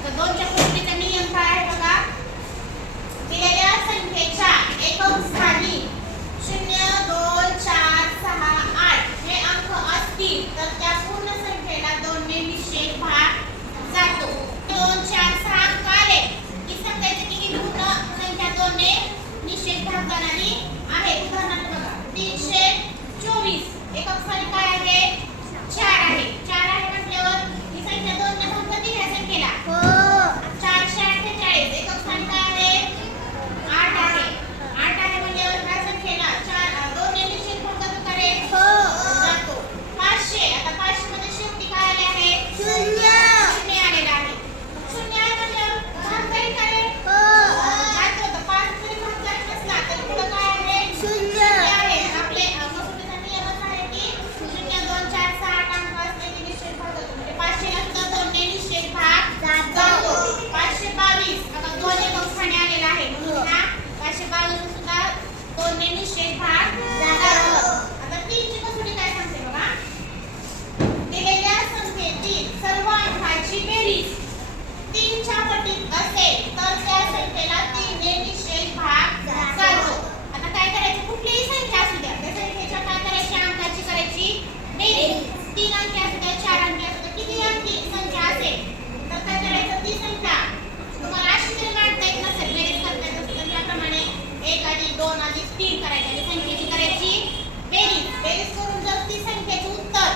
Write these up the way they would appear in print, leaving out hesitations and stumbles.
आता दोनच्या पद्धतीचा नियम काय आहे बघा. दिलेल्या संख्येच्या एकक स्थानी 0 2 4 6 8 हे अंक असतील तर त्या पूर्ण संख्येला 2 ने निषेध भाग जातो. 2 4 6 अंक आले की समजायचं की ही पूर्ण संख्या 2 ने निषेध भाग जाणारी आहे. उदाहरणार्थ बघा 324 एकक स्थानी काय आहे 4 आहे. 4 आहे म्हटल्यावर ही संख्या 2 ने भाग जाते ह्या संख्येला. हो. 448 एकक स्थानी काय आहे 8 आहे. 8 आहे म्हटल्यावर ह्या संख्येला 2 ने निषेध भाग जातो का रे? हो जातो. 500 आता 500 मध्ये शेवटी काय आले आहे 0 आलेला आहे. 0 आहे म्हटल्यावर भाग जाईल का रे? हो जातो. तर 5 जरी भाग जात नसला तर पुढे काय आहे 0 आहे. आपले कसोटीचा नियमच आहे की 0 2 4 6 8 अंक असले की निषेध भाग जातो. म्हणजे 500 ला सुद्धा 2 ने निषेध भाग जातो. 522 आता 2 एकक स्थानी आलेला आहे म्हणून हा 522 सुद्धा 2 ने निषेध भाग जातो. आता 3 ची कसोटी काय सांगते बघा. दिलेल्या संख्येतील सर्व अंकाची बेरीज 3 च्या पटीत असेल तर त्या संख्येला 3 ने निषेध भाग जातो. आता काय करायचं कुठलीही संख्या असू द्या त्या संख्येच्या काय करायची अंकाची करायची बेरीज. 3 अंकी असू द्या 4 अंकी असू द्या किती अंकी संख्या असेल तर काय करायचं ती संख्या तुम्हाला अशी जरी काढता येत नसेल बेरीज करता येत नसेल तर याप्रमाणे 1 अधिक 2 अधिक 3 करायची आणि संख्येची करायची बेरीज. बेरीज करून जर ती संख्येचे उत्तर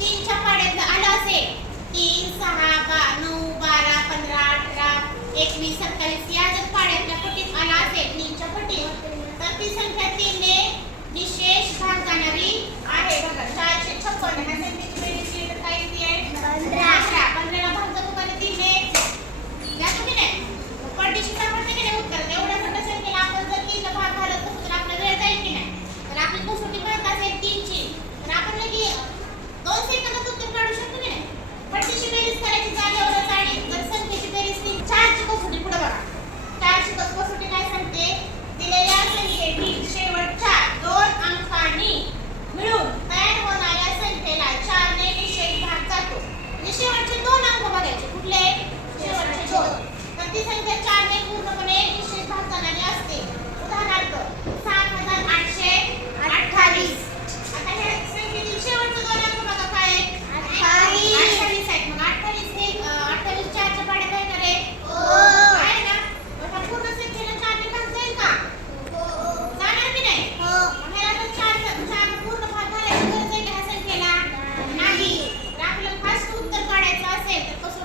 3 च्या पाड्यात आलं असेल 3 6 9 12 15 18 21 27 या जर पाड्यातल्या पटीत आला असेल 3 च्या पटीत तर ती संख्या 3 ने निषेध भाग जाणारी आहे. बघा 456 ह्या संख्येची बेरीज केली तर काय येते 15. 15 ला भाग जातो का 3 ने जातो की नाही. पटीशी सापडते की नाही उत्तर. एवढ्या मोठ्या संख्येला आपण जर 3 ला भाग घालत असू तर आपला वेळ जाईल की नाही. तर आपली कसोटी कळत असेल 3 ची तर आपण लगी 2 सेकंदात उत्तर काढू शकतो की नाही. पटीशी बेरीज करायची जागेवरच आणि जर संख्येची बेरीज 4 ची कसोटी पुढे बघा. 4 ची कसोटी काय सांगते दिलेल्या संख्येतील शेवटच्या 2 अंकांनी मिळून तयार होणाऱ्या संख्येला 4 ने निषेध भाग जातो. म्हणजे शेवटचे 2 अंक बघायचे कुठले शेवटचे 2 तर ती संख्या 4 ने पूर्णपणे निषेध भाग जाणारी असते. उदाहरणार्थ 7828 आता ह्या संख्येतील शेवटचे 2 अंक बघा काय 28 आहेत. मग 28 हे 28 4 च्या पाड्यात आहे का रे? हो आहे ना. मग पूर्ण संख्येला 4 ने भाग जाईल का? जाणार की नाही. मग ह्याला जर 4 पूर्ण भाग घालायची गरज आहे का ह्या संख्येला? नाही. तर आपल्याला फास्ट उत्तर काढायचं असेल तर कसं